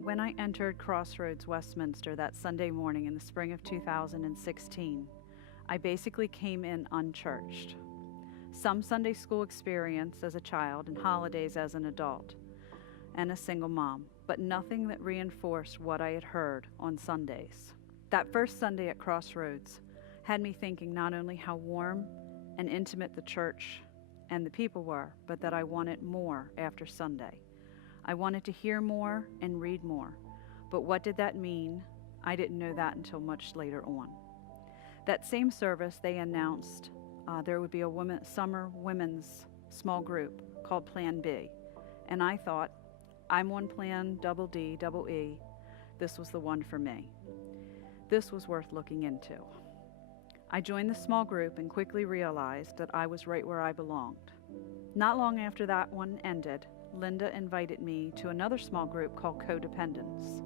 When I entered Crossroads, Westminster that Sunday morning in the spring of 2016, I basically came in unchurched. Some Sunday school experience as a child and holidays as an adult, and a single mom, but nothing that reinforced what I had heard on Sundays. That first Sunday at Crossroads had me thinking not only how warm and intimate the church and the people were, but that I wanted more after Sunday. I wanted to hear more and read more. But what did that mean? I didn't know that until much later on. That same service, they announced there would be a summer women's small group called Plan B. And I thought, I'm on Plan double D, double E. This was the one for me. This was worth looking into. I joined the small group and quickly realized that I was right where I belonged. Not long after that one ended, Linda invited me to another small group called Codependence.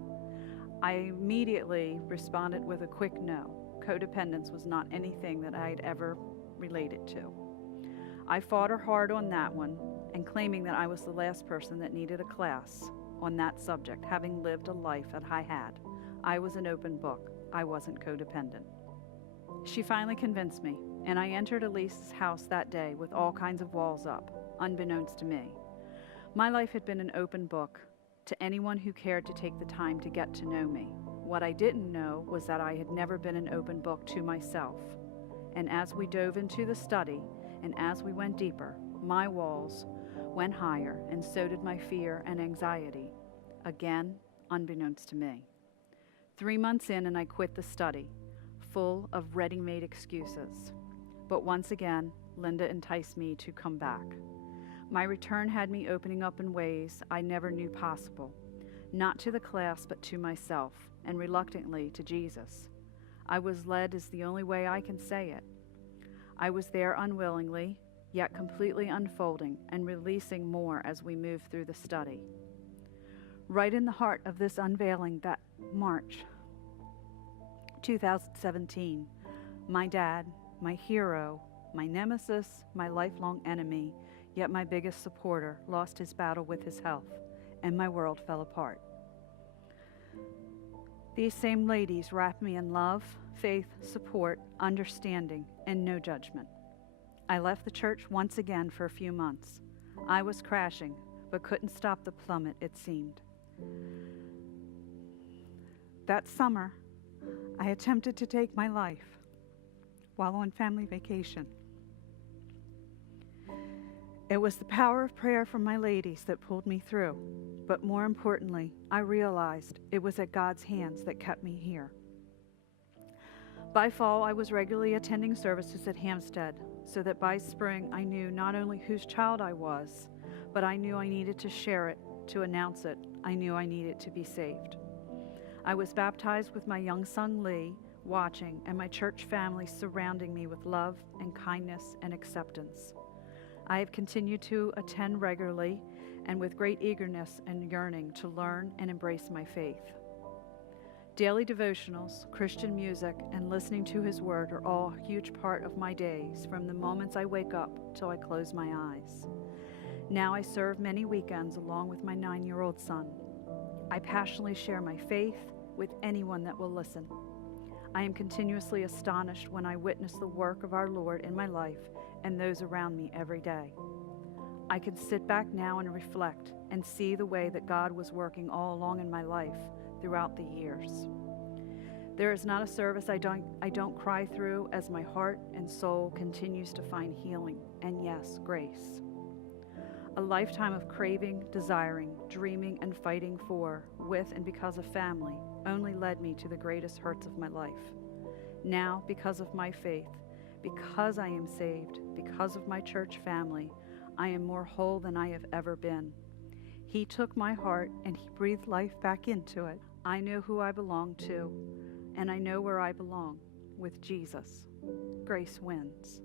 I immediately responded with a quick no. Codependence was not anything that I had ever related to. I fought her hard on that one, and claiming that I was the last person that needed a class on that subject, having lived a life that I had. I was an open book. I wasn't codependent. She finally convinced me, and I entered Elise's house that day with all kinds of walls up, unbeknownst to me. My life had been an open book to anyone who cared to take the time to get to know me. What I didn't know was that I had never been an open book to myself. And as we dove into the study, and as we went deeper, my walls went higher, and so did my fear and anxiety, again, unbeknownst to me. 3 months in, and I quit the study, full of ready-made excuses. But once again, Linda enticed me to come back. My return had me opening up in ways I never knew possible, not to the class but to myself, and reluctantly to Jesus. I was led is the only way I can say it. I was there unwillingly, yet completely unfolding and releasing more as we moved through the study. Right in the heart of this unveiling that March 2017, my dad, my hero, my nemesis, my lifelong enemy, yet my biggest supporter, lost his battle with his health, and my world fell apart. These same ladies wrapped me in love, faith, support, understanding, and no judgment. I left the church once again for a few months. I was crashing, but couldn't stop the plummet, it seemed. That summer, I attempted to take my life while on family vacation. It was the power of prayer from my ladies that pulled me through, but more importantly, I realized it was at God's hands that kept me here. By fall, I was regularly attending services at Hampstead, so that by spring I knew not only whose child I was, but I knew I needed to share it, to announce it. I knew I needed to be saved. I was baptized with my young son Lee watching, and my church family surrounding me with love and kindness and acceptance. I have continued to attend regularly and with great eagerness and yearning to learn and embrace my faith. Daily devotionals, Christian music, and listening to His Word are all a huge part of my days from the moments I wake up till I close my eyes. Now I serve many weekends along with my 9-year-old son. I passionately share my faith with anyone that will listen. I am continuously astonished when I witness the work of our Lord in my life and those around me every day. I can sit back now and reflect and see the way that God was working all along in my life throughout the years. There is not a service I don't cry through as my heart and soul continues to find healing and, yes, grace. A lifetime of craving, desiring, dreaming, and fighting for, with and because of family only led me to the greatest hurts of my life. Now, because of my faith, because I am saved, because of my church family, I am more whole than I have ever been. He took my heart and He breathed life back into it. I know who I belong to, and I know where I belong, with Jesus. Grace wins.